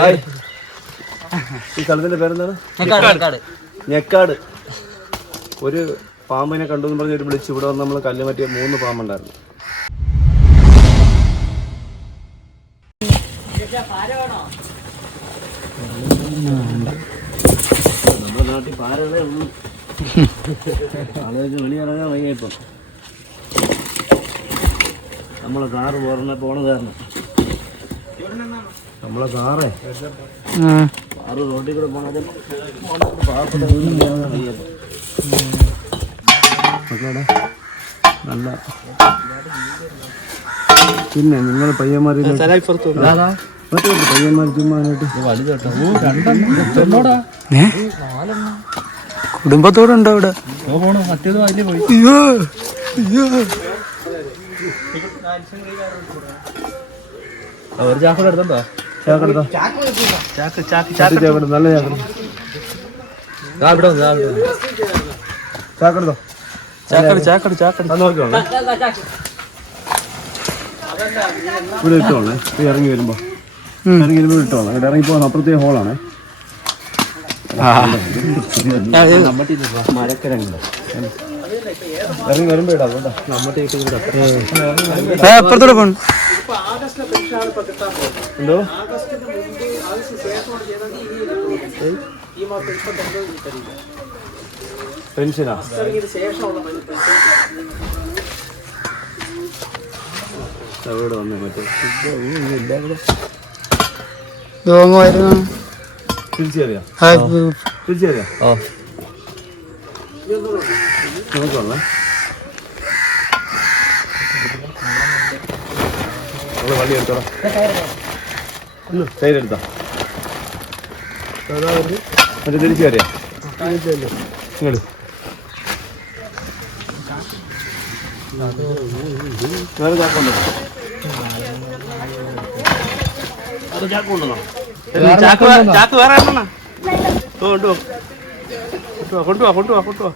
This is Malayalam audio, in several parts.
ഹായ്. ഈ കളത്തിന്റെ പേരെന്താണ്? ഞെക്കാട് ഒരു പാമ്പിനെ കണ്ടു എന്ന് പറഞ്ഞ് ഒരു വിളിച്ച് ഇവിടെ വന്ന് നമ്മൾ കല്ല് പറ്റിയ മൂന്ന് പാമ്പുണ്ടായിരുന്നു. നമ്മുടെ നാട്ടിൽ പാരകളേ ഉള്ളൂ. ആളുകൾക്ക് വെളിയിറങ്ങാൻ വയ്യ ഇപ്പം. നമ്മളെ കാറ് പോരണ പോണ കാരണം നമ്മളെ സാറേ. സാറ് റോഡിൽ കൂടെ പോണത് നല്ല പിന്നെ നിങ്ങൾ പയ്യന്മാർ പയ്യന്മാർ ചുമ്മാനായിട്ട് കുടുംബത്തോടുണ്ടോ ഇവിടെ അയ്യോ അയ്യോ. ഒരു ചാക്കട എടുത്തോ ചാക്കടത്തോ ചാക്ക് ചാക്ക് ചാക്കട നല്ല ചാക്കട ചാക്കടത്തോ ചാക്കട് ചാക്കട് ചാക്കട് അത് നോക്കിക്കോളേ ഇവിടെ ഇട്ടോളേ. ഇറങ്ങി വരുമ്പോ. ഇറങ്ങി വരുമ്പോ ഇട്ടോളാം. ഇവിടെ ഇറങ്ങി പോകുന്ന അപ്പുറത്തെ ഹോളാണേ. മരക്കിഴങ്ങ് ഇറങ്ങി വരുമ്പോ ഇടാം. കേട്ടോ നമ്മട്ടി അപ്പുറത്തോടെ പോണു. എന്തോ? പെൻഷനാ? അവിടെ വന്നേ മറ്റേ? തിരിച്ചറിയാം. തിരിച്ചറിയാം. നോക്കണേ നമ്മൾ വള്ളി എടുത്തോളാം ഒന്ന് സൈഡ് എടുത്താ. മറ്റേ തിരിച്ചു കയറിയാ? ഇങ്ങോട്ട് വേറെ ചാക്കുണ്ടോ അത് ചാക്കുണ്ടോ ചാക്ക് ചാക്ക് വേറെ എണ്ണ കൊണ്ടുപോ. കൊണ്ടുപോവാ കൊണ്ടുപോവാ കൊണ്ടുപോവാ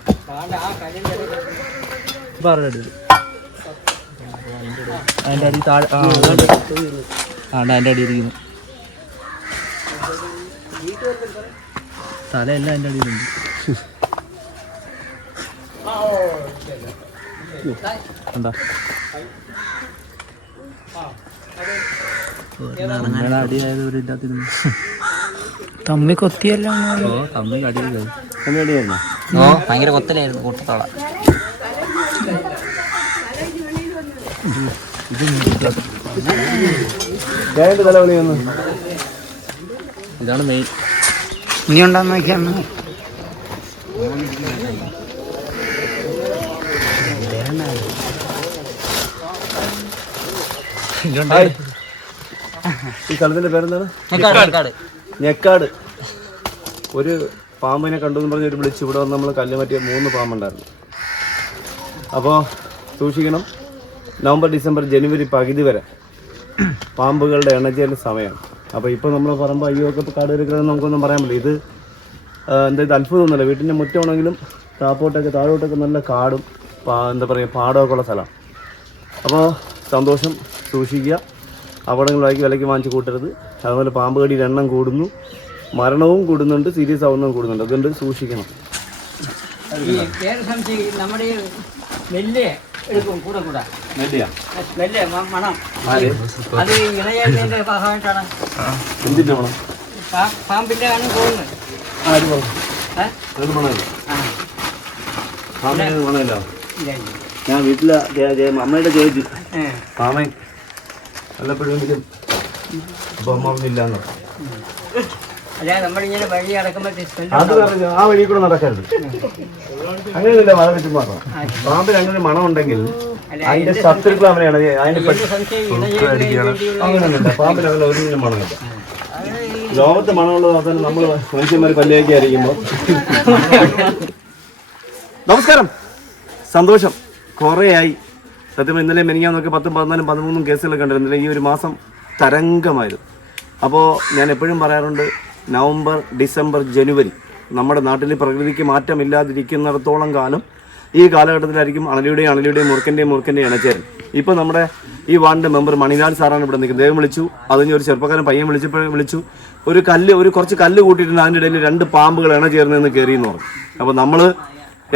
അതിന്റെ അടി താഴെ ആ ആണ്ട് അതിന്റെ അടി ഇരിക്കുന്നു. തലയെല്ലാം അതിന്റെ അടിയിലുണ്ട് അടിയായത് ഒരു ഇല്ലാത്തിരുന്നു തമ്മി കൊത്തിയല്ലോ ഓ തമ്മി അടിയത് കമ്മിയായിരുന്നു ഓ ഭയങ്കര കൊത്തലായിരുന്നു കൂട്ടത്തോള. ഇതാണ് മെയിൻ. ഇനി ഉണ്ടാന്ന് നോക്കിയാന്ന് ഹായ്. ഈ സ്ഥലത്തിന്റെ പേരെന്താണ്? ഞെക്കാട്. ഒരു പാമ്പിനെ കണ്ടു എന്ന് പറഞ്ഞ് ഒരു വിളിച്ച് ഇവിടെ വന്ന് നമ്മൾ കല്ല് മറ്റിയ മൂന്ന് പാമ്പുണ്ടായിരുന്നു. അപ്പോൾ സൂക്ഷിക്കണം. നവംബർ ഡിസംബർ ജനുവരി പകുതി വരെ പാമ്പുകളുടെ എണ്ണച്ചേരുന്ന സമയമാണ് അപ്പോൾ ഇപ്പോൾ നമ്മൾ പറയുമ്പോൾ അയ്യോ ഒക്കെ കാട് കയറിക്കണമെന്ന് നമുക്കൊന്നും പറയാൻ പറ്റില്ല. ഇത് എന്താ ഇത് അത്ഭുതമൊന്നുമില്ല. വീട്ടിന്റെ മുറ്റമാണെങ്കിലും താപ്പോട്ടൊക്കെ താഴോട്ടൊക്കെ നല്ല കാടും എന്താ പറയുക പാടമൊക്കെ ഉള്ള സ്ഥലമാണ് അപ്പോൾ സന്തോഷം സൂക്ഷിക്കുക. അപകടങ്ങളാക്കി വിലയ്ക്ക് വാങ്ങിച്ച് കൂട്ടരുത്. അതുപോലെ പാമ്പ് കടിയുടെ എണ്ണം കൂടുന്നു. മരണവും കൂടുന്നുണ്ട്. സീരിയസ് ആവുന്നതും കൂടുന്നുണ്ട്. അതുകൊണ്ട് സൂക്ഷിക്കണം. ഈ നമ്മുടെ നെല്ല് എടുക്കും. കൂടെ കൂടെ. മണം. അത് ഭാഗമായിട്ടാണ്. പാമ്പിന്റെ ആണ് പോകുന്നത്. ഞാൻ വീട്ടിലെ അമ്മയുടെ ചോദിച്ചു പാമൻ വല്ലപ്പോഴെങ്കിലും അപ്പോൾ അമ്മ പറഞ്ഞില്ലാന്ന് അത് പറഞ്ഞു ആ വഴി കൂടെ നടക്കരുത്. അങ്ങനെയൊന്നുമില്ല മഴ വെച്ച് മാത്രം പാമ്പിന് അങ്ങനെ മണം ഉണ്ടെങ്കിൽ അതിന്റെ ശത്രുക്കൾ അവനെയാണ് അതിന്റെ അങ്ങനെയൊന്നുമില്ല പാമ്പിന് അങ്ങനെ ഒരു മണമില്ല. ലോകത്ത് മണമുള്ളത് അവസാനം നമ്മൾ മനുഷ്യന്മാർ പല്ലേക്ക് ആയിരിക്കുമ്പോൾ നമസ്കാരം. സന്തോഷം. കുറേയായി. സത്യം ഇന്നലെ നോക്കി പത്തും പതിനാലും പതിമൂന്നും കേസുകളൊക്കെ ഉണ്ടായിരുന്നില്ല ഈ ഒരു മാസം തരംഗമായിരുന്നു. അപ്പോൾ ഞാൻ എപ്പോഴും പറയാറുണ്ട് നവംബർ ഡിസംബർ ജനുവരി. നമ്മുടെ നാട്ടിൽ പ്രകൃതിക്ക് മാറ്റമില്ലാതിരിക്കുന്നിടത്തോളം കാലം ഈ കാലഘട്ടത്തിലായിരിക്കും അണലിയുടെയും അണലിയുടെയും മുറുക്കന്റെയും മുറുക്കന്റെയും ഇണച്ചേരൻ ഇപ്പോൾ നമ്മുടെ ഈ വാർഡിന്റെ മെമ്പർ മണിലാൽ സാറാണ് ഇവിടെ നിൽക്കുന്നത്. ദൈവം വിളിച്ചു. അതിന് ഒരു ചെറുപ്പക്കാരൻ പയ്യൻ വിളിച്ചപ്പോൾ വിളിച്ചു. ഒരു കല്ല് ഒരു കുറച്ച് കല്ല് കൂട്ടിയിട്ടുണ്ട്. അതിന്റെ ഇടയിൽ രണ്ട് പാമ്പുകൾ ഇണ ചേർന്ന് കയറി എന്ന് പറഞ്ഞു. അപ്പോൾ നമ്മൾ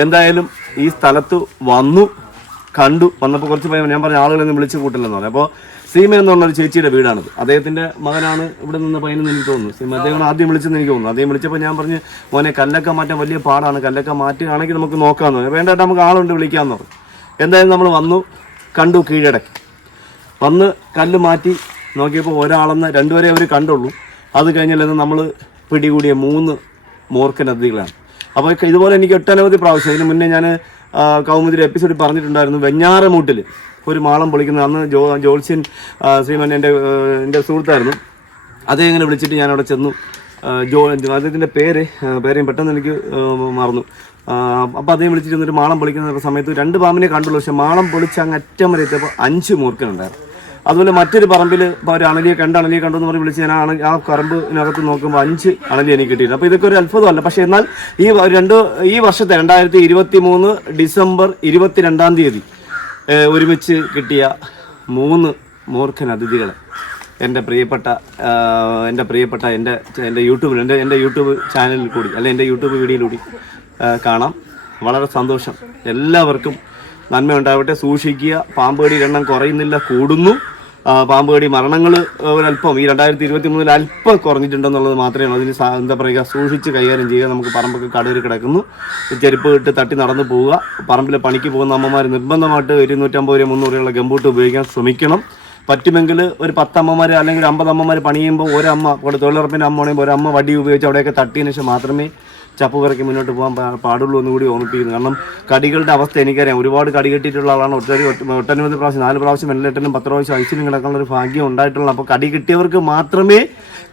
എന്തായാലും ഈ സ്ഥലത്ത് വന്നു. കണ്ടു. വന്നപ്പോൾ കുറച്ച് പയ്യൻ ഞാൻ പറഞ്ഞ ആളുകളൊന്നും വിളിച്ചു കൂട്ടില്ലെന്ന് പറഞ്ഞു. അപ്പോൾ സീമ എന്ന് പറഞ്ഞ ഒരു ചേച്ചിയുടെ വീടാണത്. അദ്ദേഹത്തിന്റെ മകനാണ് ഇവിടെ നിന്ന് പയ്യനെന്ന് എനിക്ക് തോന്നുന്നു. സീമ അദ്ദേഹം ആദ്യം വിളിച്ചെന്ന് എനിക്ക് തോന്നുന്നു. അദ്ദേഹം വിളിച്ചപ്പോൾ ഞാൻ പറഞ്ഞ് മോനെ കല്ലൊക്കെ മാറ്റാൻ വലിയ പാടാണ്. കല്ലൊക്കെ മാറ്റുകയാണെങ്കിൽ നമുക്ക് നോക്കാമെന്ന് പറഞ്ഞു. വേണ്ട നമുക്ക് ആളുണ്ട് വിളിക്കാമെന്ന് പറഞ്ഞു. എന്തായാലും നമ്മൾ വന്നു കണ്ടു കീഴടക്കി. വന്ന് കല്ല് മാറ്റി നോക്കിയപ്പോൾ ഒരാളെന്ന് രണ്ടുപേരെ അവർ കണ്ടുള്ളൂ. അത് കഴിഞ്ഞാൽ നമ്മൾ പിടികൂടിയ മൂന്ന് മോർക്കൻ അതിഥികളാണ്. അപ്പോൾ ഇതുപോലെ എനിക്ക് ഒട്ടനവധി പ്രാവശ്യം ഇതിന് മുന്നേ ഞാൻ കൗമുദിയുടെ എപ്പിസോഡിൽ പറഞ്ഞിട്ടുണ്ടായിരുന്നു വെഞ്ഞാറമൂട്ടിൽ. ഒരു മാളം പൊളിക്കുന്ന അന്ന് ജോ ജോത്സ്യൻ ശ്രീമൻ എന്റെ എന്റെ സുഹൃത്തായിരുന്നു. അതേ ഇങ്ങനെ വിളിച്ചിട്ട് ഞാൻ അവിടെ ചെന്നു ജോ അദ്ദേഹത്തിന്റെ പേര് പേരെയും പേര് പെട്ടെന്ന് എനിക്ക് മറന്നു. അപ്പോൾ അദ്ദേഹം വിളിച്ചിട്ട് ഒരു മാളം പൊളിക്കുന്ന സമയത്ത് രണ്ട് പാമ്പിനെ കണ്ടുള്ളൂ. പക്ഷേ മാളം പൊളിച്ച് അങ്ങ് അറ്റം വരെ എത്തിയപ്പോൾ അഞ്ച് മൂർക്കനുണ്ടായിരുന്നു. അതുപോലെ മറ്റൊരു പറമ്പിൽ ഇപ്പോൾ ഒരു അണലിയെ കണ്ട് അണലിയെ കണ്ടു എന്ന് പറഞ്ഞ് വിളിച്ച് ഞാൻ അണ- ആ പറമ്പിനകത്ത് നോക്കുമ്പോൾ അഞ്ച് അണലി എനിക്ക് കിട്ടിയിട്ടുണ്ട്. അപ്പോൾ ഇതൊക്കെ ഒരു അത്ഭുതമല്ല. പക്ഷേ എന്നാൽ ഈ രണ്ട് ഈ വർഷത്തെ രണ്ടായിരത്തി ഇരുപത്തി മൂന്ന് ഡിസംബർ ഇരുപത്തിരണ്ടാം തീയതി ഒരുമിച്ച് കിട്ടിയ മൂന്ന് മൂർഖൻ അതിഥികളെ എന്റെ പ്രിയപ്പെട്ട എന്റെ പ്രിയപ്പെട്ട എന്റെ എന്റെ യൂട്യൂബിൽ എന്റെ എന്റെ യൂട്യൂബ് ചാനലിൽ കൂടി അല്ലെ എന്റെ യൂട്യൂബ് വീഡിയോയിലൂടി കാണാം. വളരെ സന്തോഷം. എല്ലാവർക്കും നന്മ ഉണ്ടാവട്ടെ സൂക്ഷിക്കുക പാമ്പേടിയുടെ എണ്ണം കുറയുന്നില്ല. കൂടുന്നു. പാമ്പ് കടി മരണങ്ങൾ ഒരല്പം ഈ രണ്ടായിരത്തി ഇരുപത്തി മൂന്നിൽ അല്പം കുറഞ്ഞിട്ടുണ്ടെന്നുള്ളത് മാത്രമേ ഉള്ളൂ അതിന് എന്താ പറയുക സൂക്ഷിച്ച് കൈകാര്യം ചെയ്യുക. നമുക്ക് പറമ്പൊക്കെ കടയിൽ കിടക്കുന്നു. ചെരുപ്പ് ഇട്ട് തട്ടി നടന്നു പോവുക. പറമ്പിലെ പണിക്ക് പോകുന്ന അമ്മമാർ നിർബന്ധമായിട്ട് ഇരുന്നൂറ്റമ്പത് രൂപ മുന്നൂറ് രൂപയുള്ള ഗംബൂട്ട് ഉപയോഗിക്കാൻ ശ്രമിക്കണം. പറ്റുമെങ്കിൽ ഒരു പത്തമ്മമാർ അല്ലെങ്കിൽ അമ്പത് അമ്മമാർ പണി ചെയ്യുമ്പോൾ ഒരമ്മ ഇവിടെ തൊഴിലുറപ്പിന്റെ അമ്മ ആണെങ്കിൽ ഒരമ്മ വടി ഉപയോഗിച്ച് അവിടെയൊക്കെ തട്ടിയതിന് ശേഷം മാത്രമേ ചപ്പ് പിറക്കി മുന്നോട്ട് പോകാൻ പാടുള്ളൂ എന്ന് കൂടി ഓർമ്മിപ്പിക്കുന്നു. കാരണം കടികളുടെ അവസ്ഥ എനിക്കറിയാം. ഒരുപാട് കടി കെട്ടിയിട്ടുള്ള ആളാണ്. ഒട്ടൊരു ഒട്ടനവധി പ്രാവശ്യം നാല് പ്രാവശ്യം എല്ലാട്ടനും പത്ത് പ്രാവശ്യം ഐസിലും കിടക്കാനുള്ള ഒരു ഭാഗ്യം ഉണ്ടായിട്ടുള്ള അപ്പോൾ കടി കിട്ടിയവർക്ക് മാത്രമേ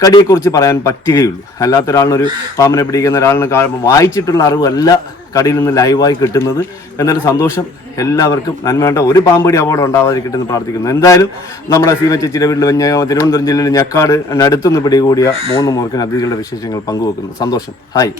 കടിയെക്കുറിച്ച് പറയാൻ പറ്റുകയുള്ളൂ. അല്ലാത്ത ഒരാളിനൊരു പാമ്പനെ പിടിക്കുന്ന ഒരാളിന് വായിച്ചിട്ടുള്ള അറിവല്ല കടിയിൽ നിന്ന് ലൈവായി കിട്ടുന്നത്. എന്നൊരു സന്തോഷം എല്ലാവർക്കും. നന്മേണ്ട ഒരു പാമ്പടി അപകടം ഉണ്ടാവാതിരിക്കട്ടെ എന്ന് പ്രാർത്ഥിക്കുന്നു. എന്തായാലും നമ്മുടെ സീമ ചേച്ചിയുടെ വീട്ടിൽ തിരുവനന്തപുരം ജില്ലയിലെ ഞക്കാട് അടുത്തുനിന്ന് പിടികൂടിയ മൂന്ന് മോർക്കിന് അതിഥികളുടെ വിശേഷങ്ങൾ പങ്കുവെക്കുന്നു. സന്തോഷം. ഹായ്.